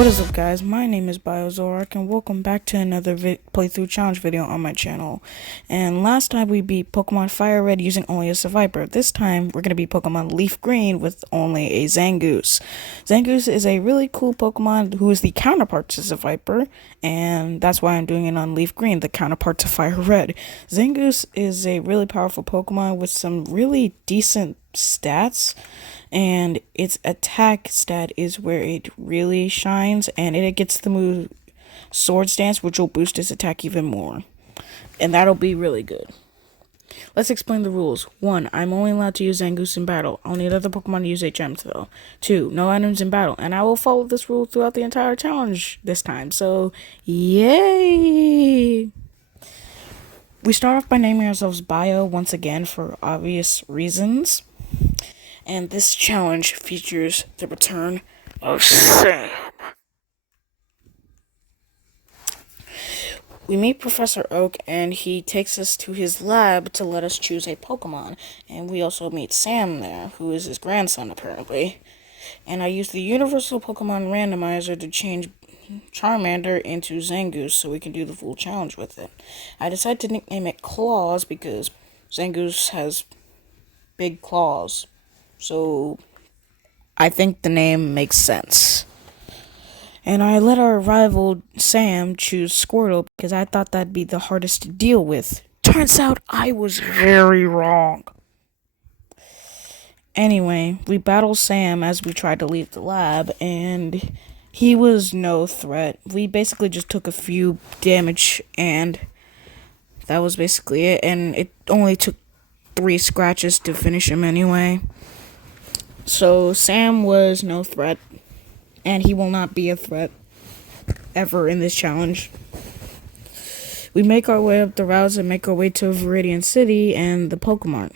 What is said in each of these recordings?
What is up, guys? My name is Biozorak, and welcome back to another playthrough challenge video on my channel. And last time we beat Pokemon Fire Red using only a Seviper. This time we're going to beat Pokemon Leaf Green with only a Zangoose. Zangoose is a really cool Pokemon who is the counterpart to Seviper, and that's why I'm doing it on Leaf Green, the counterpart to Fire Red. Zangoose is a really powerful Pokemon with some really decent stats, and its attack stat is where it really shines, and it gets the move Swords Dance, which will boost its attack even more, and that'll be really good. Let's explain the rules. 1. I'm only allowed to use Zangoose in battle. I'll need other Pokemon to use HMs though. 2. No items in battle, and I will follow this rule throughout the entire challenge this time, so yay! We start off by naming ourselves Bio once again for obvious reasons. And this challenge features the return of Sam. We meet Professor Oak, and he takes us to his lab to let us choose a Pokemon. And we also meet Sam there, who is his grandson, apparently. And I use the Universal Pokemon Randomizer to change Charmander into Zangoose so we can do the full challenge with it. I decided to nickname it Claws because Zangoose has big claws. So I think the name makes sense. And I let our rival Sam choose Squirtle because I thought that'd be the hardest to deal with. Turns out I was very wrong. Anyway, we battle Sam as we tried to leave the lab, and he was no threat. We basically just took a few damage, and that was basically it. And it only took 3 scratches to finish him anyway. So Sam was no threat, and he will not be a threat ever in this challenge. We make our way up the routes and make our way to Viridian City and the Pokemon.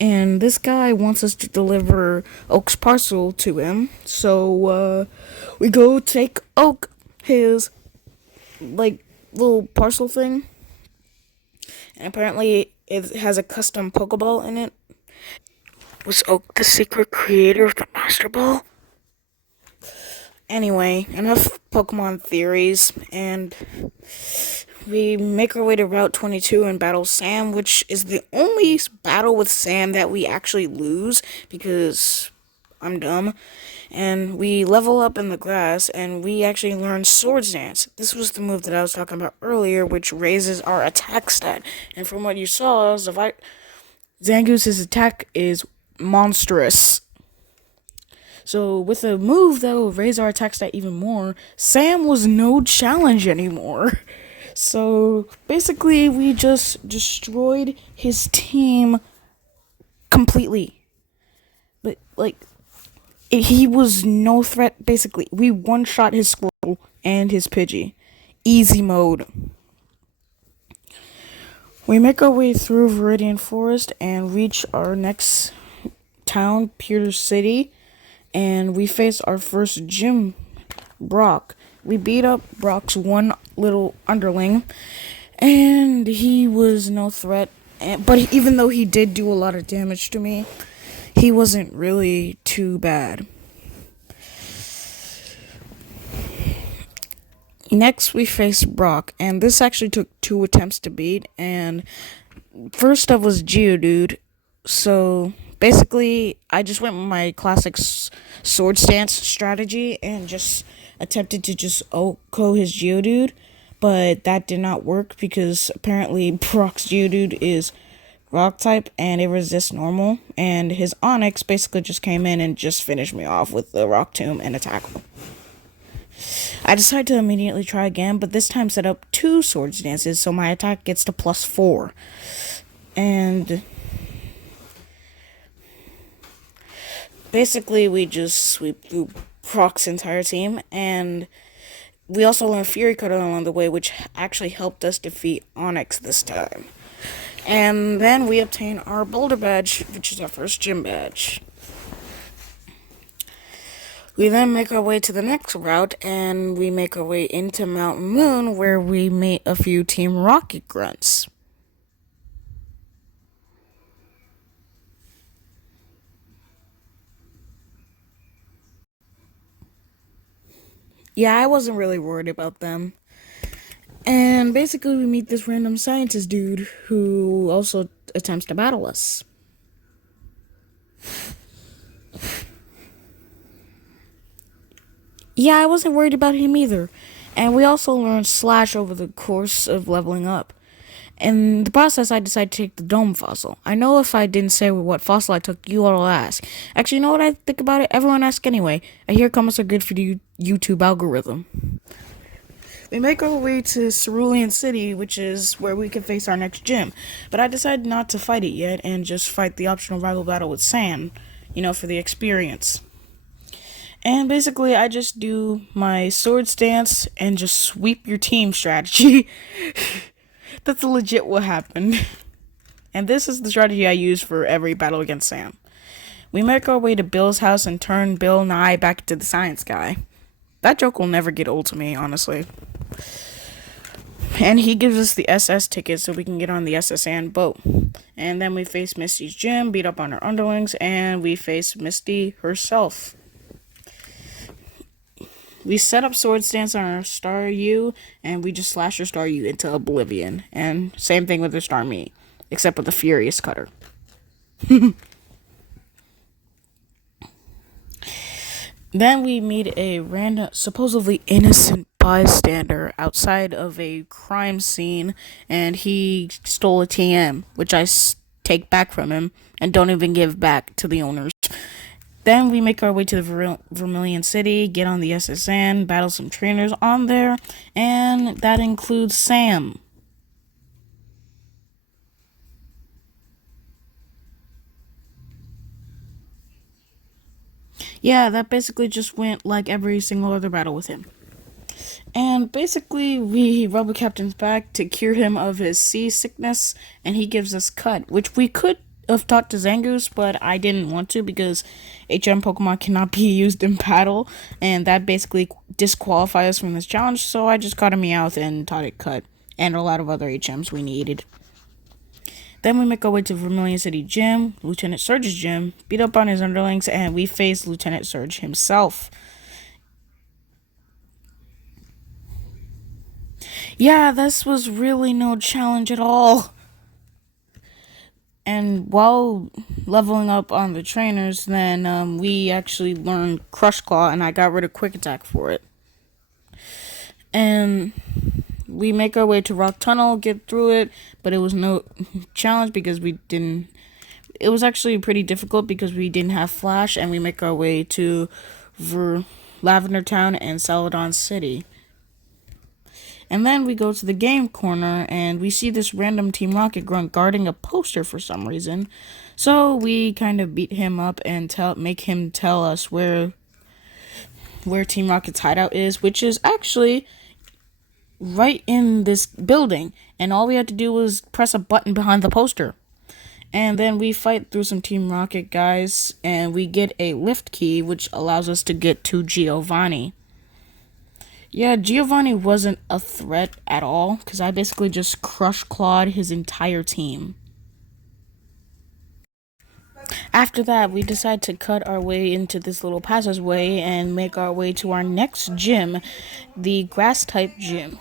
And this guy wants us to deliver Oak's parcel to him, so we go take Oak his little parcel thing, and apparently it has a custom Pokeball in it. Was Oak the secret creator of the Master Ball? Anyway, enough Pokemon theories, and we make our way to Route 22 and battle Sam, which is the only battle with Sam that we actually lose, because I'm dumb. And we level up in the grass, and we actually learn Swords Dance. This was the move that I was talking about earlier, which raises our attack stat. And from what you saw, Zangoose's attack is monstrous. So with a move that will raise our attack stat even more, Sam was no challenge anymore. So basically we just destroyed his team completely. But he was no threat basically. We one-shot his Squirtle and his Pidgey. Easy mode. We make our way through Viridian Forest and reach our next town, Pewter City. And we face our first gym, Brock. We beat up Brock's one little underling, and he was no threat. But even though he did do a lot of damage to me, he wasn't really too bad. Next, we face Brock, and this actually took 2 attempts to beat. And first up was Geodude, so basically, I just went with my classic sword stance strategy and just attempted to just OHKO his Geodude, but that did not work because apparently Brock's Geodude is rock type and it resists normal, and his Onix basically just came in and just finished me off with the Rock Tomb and a tackle. I decided to immediately try again, but this time set up 2 Swords Dances, so my attack gets to +4. And basically, we just sweep through Brock's entire team, and we also learned Fury Cutter along the way, which actually helped us defeat Onix this time. And then we obtain our Boulder Badge, which is our first gym badge. We then make our way to the next route, and we make our way into Mountain Moon, where we meet a few Team Rocket grunts. Yeah, I wasn't really worried about them. And basically, we meet this random scientist dude who also attempts to battle us. Yeah, I wasn't worried about him either. And we also learned Slash over the course of leveling up. In the process, I decided to take the dome fossil. I know if I didn't say what fossil I took, you all will ask. Actually, you know what I think about it? Everyone asks anyway. I hear comments are good for the YouTube algorithm. We make our way to Cerulean City, which is where we can face our next gym. But I decided not to fight it yet and just fight the optional rival battle with Sam, for the experience. And basically, I just do my sword stance and just sweep your team strategy. That's legit what happened. And this is the strategy I use for every battle against Sam. We make our way to Bill's house and turn Bill Nye back into the science guy. That joke will never get old to me, honestly. And he gives us the SS ticket so we can get on the SSN boat. And then we face Misty's gym, beat up on her underlings, and we face Misty herself. We set up sword stance on our Star U, and we just slash our Star U into oblivion. And same thing with the Star Me, except with the Furious Cutter. Then we meet a random, supposedly innocent bystander outside of a crime scene, and he stole a TM, which I take back from him and don't even give back to the owners. Then we make our way to the Vermilion City, get on the SSN, battle some trainers on there, and that includes Sam. Yeah, that basically just went like every single other battle with him. And basically, we rub the captain's back to cure him of his seasickness, and he gives us Cut, which we could have taught to Zangoose, but I didn't want to because HM Pokemon cannot be used in battle, and that basically disqualifies us from this challenge, so I just caught a Meowth and taught it Cut, and a lot of other HMs we needed. Then we make our way to Vermilion City Gym, Lieutenant Surge's gym, beat up on his underlings, and we face Lieutenant Surge himself. Yeah, this was really no challenge at all. And while leveling up on the trainers, then we actually learned Crush Claw, and I got rid of Quick Attack for it. And we make our way to Rock Tunnel, get through it, but it was no challenge because we didn't. It was actually pretty difficult because we didn't have Flash, and we make our way to Lavender Town and Celadon City. And then we go to the game corner and we see this random Team Rocket grunt guarding a poster for some reason. So we kind of beat him up and make him tell us where Team Rocket's hideout is, which is actually right in this building. And all we had to do was press a button behind the poster. And then we fight through some Team Rocket guys and we get a lift key, which allows us to get to Giovanni. Yeah, Giovanni wasn't a threat at all, because I basically just clawed his entire team. After that, we decide to cut our way into this little passageway and make our way to our next gym, the Grass-type gym.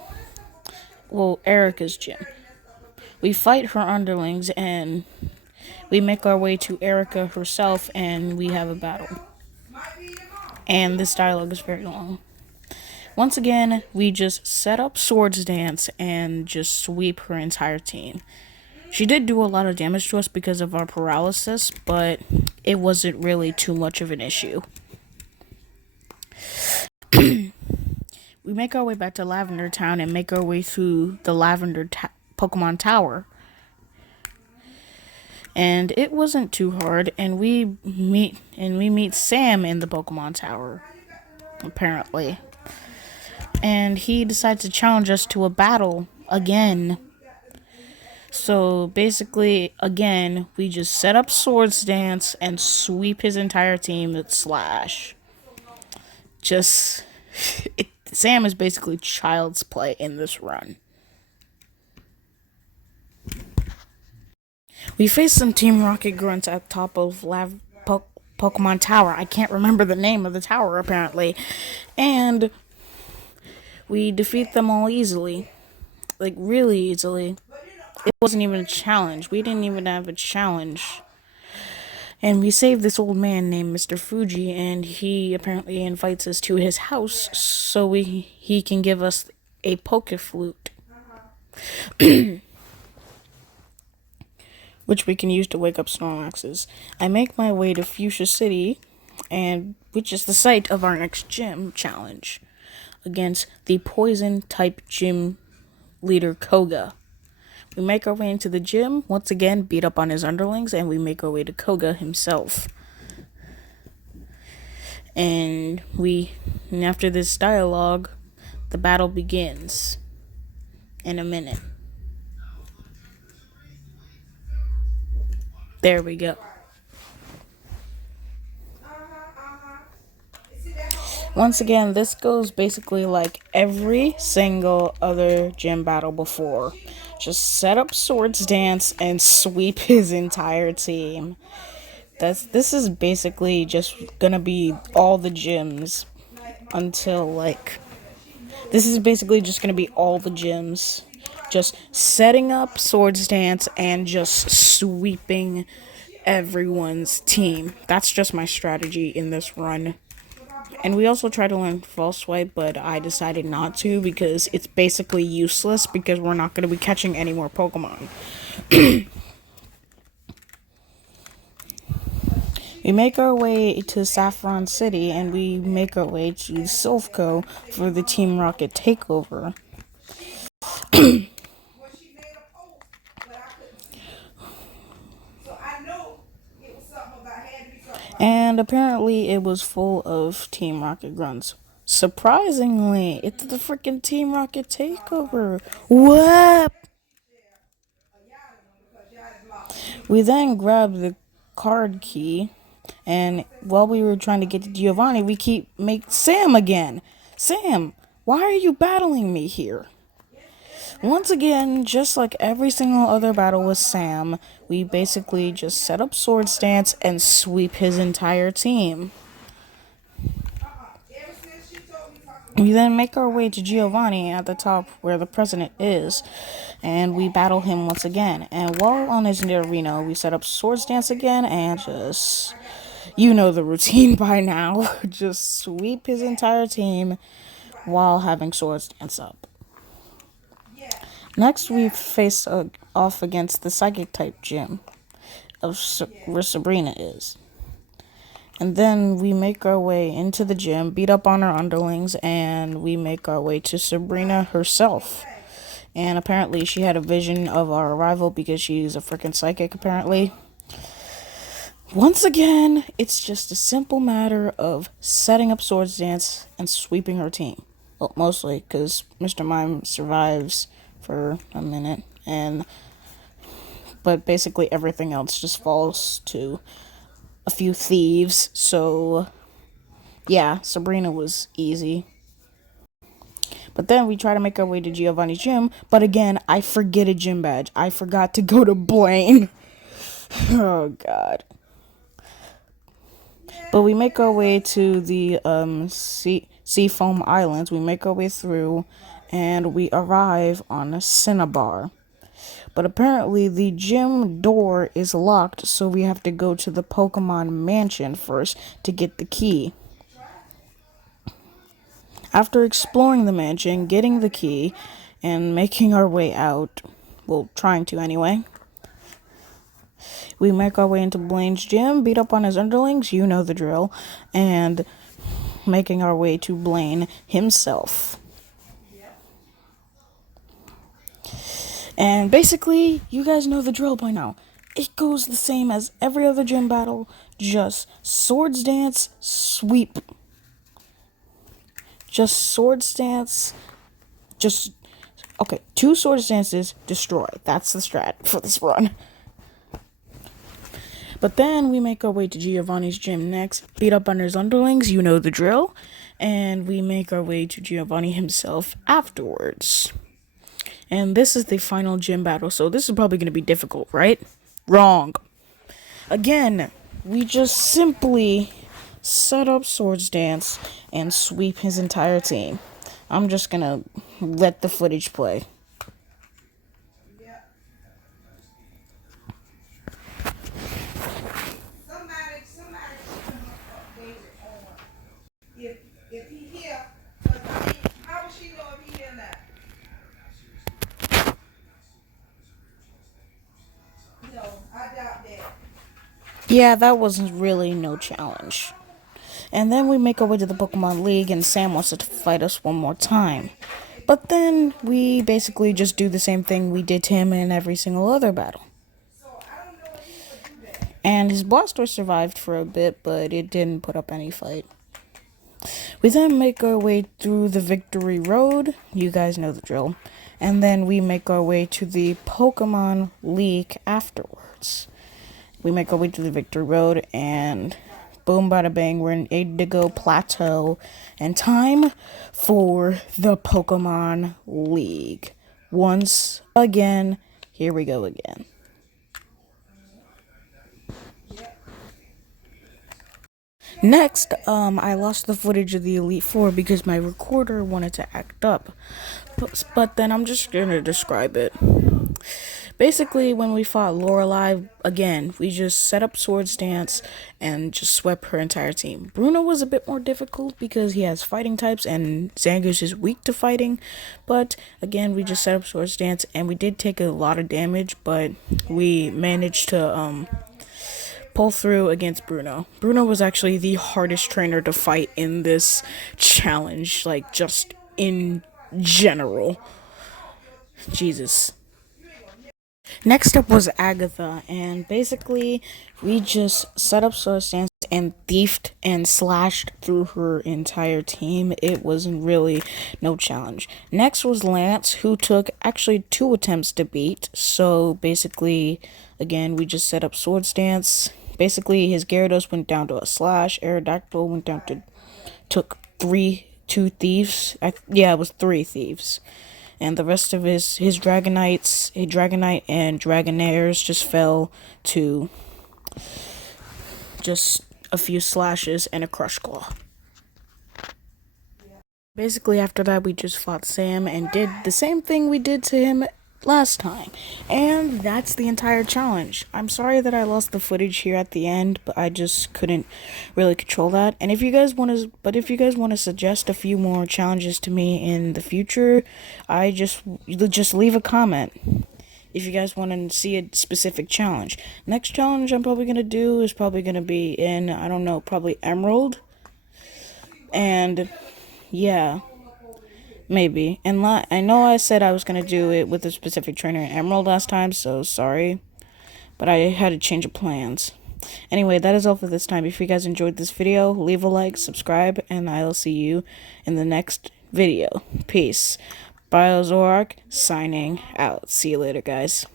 Well, Erica's gym. We fight her underlings, and we make our way to Erica herself, and we have a battle. And this dialogue is very long. Once again, we just set up Swords Dance and just sweep her entire team. She did do a lot of damage to us because of our paralysis, but it wasn't really too much of an issue. We make our way back to Lavender Town and make our way through the Lavender Pokemon Tower. And it wasn't too hard, and we meet Sam in the Pokemon Tower, apparently. And he decides to challenge us to a battle again. So basically, again, we just set up Swords Dance and sweep his entire team with Slash. Sam is basically child's play in this run. We face some Team Rocket grunts at the top of Pokemon Tower. I can't remember the name of the tower, apparently. And We defeat them all easily. Like, really easily. It wasn't even a challenge. We didn't even have a challenge. And we save this old man named Mr. Fuji, and he apparently invites us to his house so he can give us a poke flute, which we can use to wake up Snorlaxes. I make my way to Fuchsia City, and which is the site of our next gym challenge against the poison type gym leader Koga. We make our way into the gym, once again beat up on his underlings, and we make our way to Koga himself. And after this dialogue, the battle begins in a minute. There we go. Once again, this goes basically like every single other gym battle before. Just set up Swords Dance and sweep his entire team. This is basically just gonna be all the gyms until this is basically just gonna be all the gyms. Just setting up Swords Dance and just sweeping everyone's team. That's just my strategy in this run. And we also try to learn False Swipe, but I decided not to because it's basically useless because we're not going to be catching any more Pokemon. We make our way to Saffron City, and we make our way to Silphco for the Team Rocket takeover. And apparently it was full of Team Rocket grunts. Surprisingly, it's the freaking Team Rocket takeover. What? We then grabbed the card key, and while we were trying to get to Giovanni, we make Sam again. Sam, why are you battling me here? Once again, just like every single other battle with Sam, we basically just set up Swords Dance and sweep his entire team. We then make our way to Giovanni at the top where the president is, and we battle him once again. And while on his arena, we set up Swords Dance again and just, you know the routine by now, just sweep his entire team while having Swords Dance up. Next, we face off against the Psychic type gym where Sabrina is. And then we make our way into the gym, beat up on our underlings, and we make our way to Sabrina herself. And apparently she had a vision of our arrival because she's a freaking psychic, apparently. Once again, it's just a simple matter of setting up Swords Dance and sweeping her team. Well, mostly, because Mr. Mime survives for a minute, but basically everything else just falls to a few thieves, so yeah, Sabrina was easy. But then we try to make our way to Giovanni's gym, but again, I forget a gym badge. I forgot to go to Blaine. Oh, God. But we make our way to the Seafoam Islands. We make our way through, and we arrive on a Cinnabar. But apparently the gym door is locked, so we have to go to the Pokemon Mansion first to get the key. After exploring the mansion, getting the key, and making our way out, well, trying to anyway, we make our way into Blaine's gym, beat up on his underlings, you know the drill, and making our way to Blaine himself. And basically, you guys know the drill by now. It goes the same as every other gym battle, just Swords Dance, sweep. Just Swords Dance, okay, 2 Swords Dances, destroy. That's the strat for this run. But then we make our way to Giovanni's gym next, beat up on his underlings, you know the drill, and we make our way to Giovanni himself afterwards. And this is the final gym battle, so this is probably going to be difficult, right? Wrong. Again, we just simply set up Swords Dance and sweep his entire team. I'm just gonna let the footage play. If he here, but I mean, how would she know if he here now? No, I doubt that. Yeah, that was really no challenge. And then we make our way to the Pokemon League, and Sam wants to fight us one more time. But then we basically just do the same thing we did to him in every single other battle. And his Blastoise survived for a bit, but it didn't put up any fight. We then make our way through the Victory Road. You guys know the drill. And then we make our way to the Pokemon League afterwards. We make our way to the Victory Road, and boom, bada bang, we're in Indigo Plateau. And time for the Pokemon League. Once again, here we go again. Next, I lost the footage of the Elite Four because my recorder wanted to act up. But then I'm just gonna describe it. Basically, when we fought Lorelei, again, we just set up Swords Dance and just swept her entire team. Bruno was a bit more difficult because he has fighting types and Zangoose is weak to fighting. But again, we just set up Swords Dance and we did take a lot of damage, but we managed to pull through against Bruno. Bruno was actually the hardest trainer to fight in this challenge, like just in general. Jesus. Next up was Agatha, and basically we just set up Sword Stance and thiefed and slashed through her entire team. It wasn't really no challenge. Next was Lance, who took actually 2 attempts to beat. So basically, again, we just set up Sword Stance. Basically, his Gyarados went down to a slash. Aerodactyl went down to two thieves. Yeah, it was 3 thieves. And the rest of his Dragonite and Dragonairs just fell to just a few slashes and a Crush Claw. Basically, after that, we just fought Sam and did the same thing we did to him last time. And that's the entire challenge. I'm sorry that I lost the footage here at the end, but I just couldn't really control that. And if you guys want to suggest a few more challenges to me in the future, just leave a comment. If you guys want to see a specific challenge. Next challenge I'm probably going to do is probably going to be in, I don't know, probably Emerald. And yeah, maybe. And I know I said I was going to do it with a specific trainer in Emerald last time, so sorry. But I had to change of plans. Anyway, that is all for this time. If you guys enjoyed this video, leave a like, subscribe, and I'll see you in the next video. Peace. Biozoark signing out. See you later, guys.